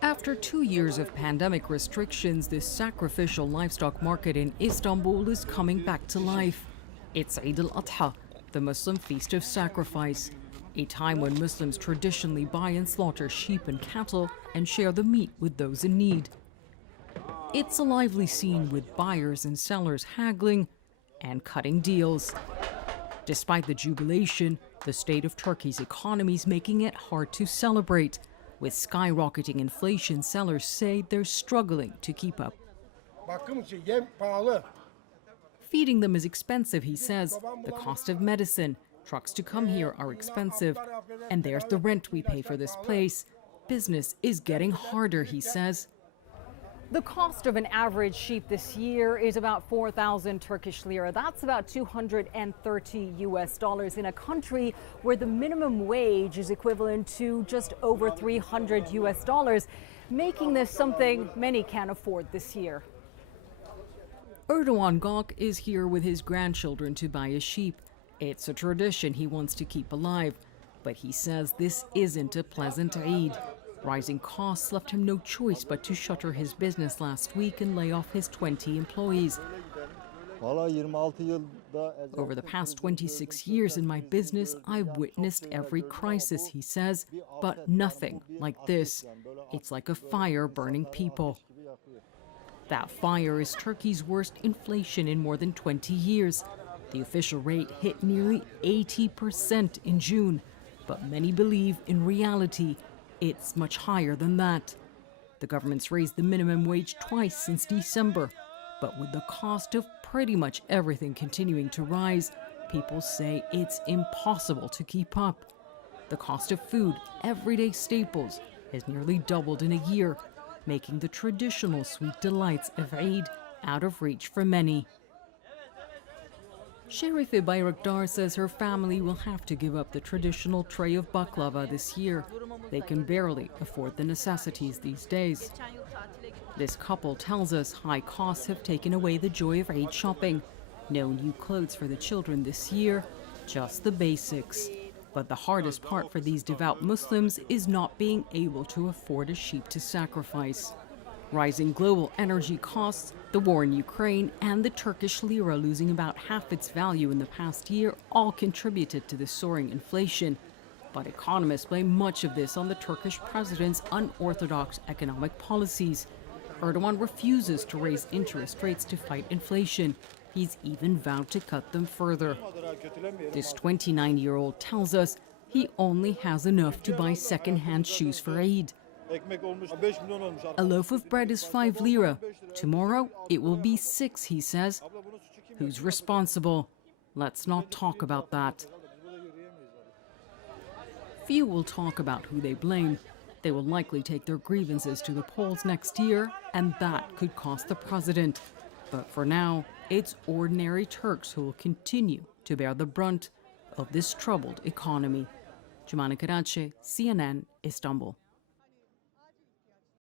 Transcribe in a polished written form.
After 2 years of pandemic restrictions, this sacrificial livestock market in Istanbul is coming back to life. It's Eid al-Adha, the Muslim feast of sacrifice, a time when Muslims traditionally buy and slaughter sheep and cattle and share the meat with those in need. It's a lively scene with buyers and sellers haggling and cutting deals. Despite the jubilation, the state of Turkey's economy is making it hard to celebrate. With skyrocketing inflation, sellers say they're struggling to keep up. Feeding them is expensive, he says. The cost of medicine, trucks to come here are expensive. And there's the rent we pay for this place. Business is getting harder, he says. The cost of an average sheep this year is about 4,000 Turkish lira. That's about $230 in a country where the minimum wage is equivalent to just over $300, making this something many can't afford this year. Erdogan Gok is here with his grandchildren to buy a sheep. It's a tradition he wants to keep alive, but he says this isn't a pleasant Eid. Rising costs left him no choice but to shutter his business last week and lay off his 20 employees. Over the past 26 years in my business, I've witnessed every crisis, he says, but nothing like this. It's like a fire burning people. That fire is Turkey's worst inflation in more than 20 years. The official rate hit nearly 80% in June, but many believe in reality it's much higher than that. The government's raised the minimum wage twice since December, but with the cost of pretty much everything continuing to rise, people say it's impossible to keep up. The cost of food, everyday staples, has nearly doubled in a year, making the traditional sweet delights of Eid out of reach for many. Sherife Bayraktar says her family will have to give up the traditional tray of baklava this year. They can barely afford the necessities these days. This couple tells us high costs have taken away the joy of Eid shopping. No new clothes for the children this year, just the basics. But the hardest part for these devout Muslims is not being able to afford a sheep to sacrifice. Rising global energy costs, the war in Ukraine, and the Turkish lira losing about half its value in the past year all contributed to the soaring inflation. But economists blame much of this on the Turkish president's unorthodox economic policies. Erdogan refuses to raise interest rates to fight inflation. He's even vowed to cut them further. This 29-year-old tells us he only has enough to buy second-hand shoes for Eid. A loaf of bread is 5 lira. Tomorrow it will be 6, he says. Who's responsible? Let's not talk about that. Few will talk about who they blame. They will likely take their grievances to the polls next year, and that could cost the president. But for now, it's ordinary Turks who will continue to bear the brunt of this troubled economy. Cumana Karachi, CNN, Istanbul.